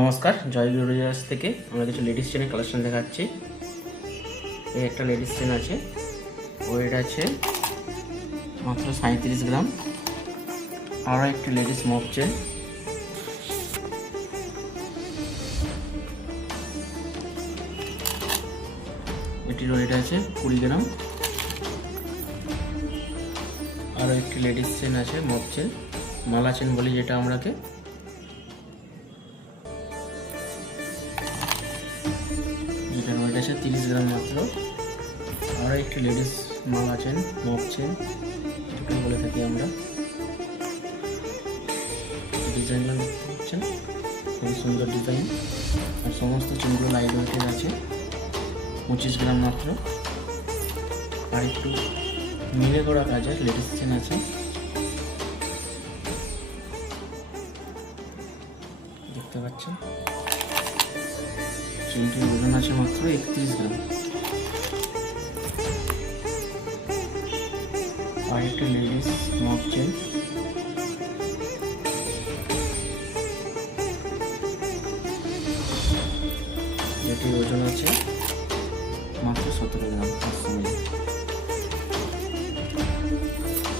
নমস্কার, জয়গুরু রেজার্স থেকে আমরা কিছু লেডিস চেনের কালেকশন দেখাচ্ছি। এই একটা লেডিস চেন আছে, ওয়েট আছে মাত্র 37 গ্রাম। আরও একটি লেডিস মপ চেন, এটির ওয়েট আছে 20 গ্রাম। আরও একটি লেডিস চেন আছে, মপ চেন, মালা চেন বলি যেটা আমরাকে, যেটার ওয়েট আছে 30 গ্রাম মাত্র। আরও একটি লেডিস মালা চেন, মপ চেন যেটাকে বলে থাকি আমরা। ডিজাইনটা দেখতে পাচ্ছেন, খুবই সুন্দর ডিজাইন। আর সমস্ত চেনগুলো লাইট ওয়েটের আছে, 25 গ্রাম মাত্র। আর একটু মিলে করা কাজের লেডিস চেন আছে, দেখতে পাচ্ছেন। চেনটির ওজন আছে মাত্র 31 গ্রাম। আর একটি লেডিস মপ চেন, যেটির ওজন আছে মাত্র 17 গ্রাম 500 মিলি।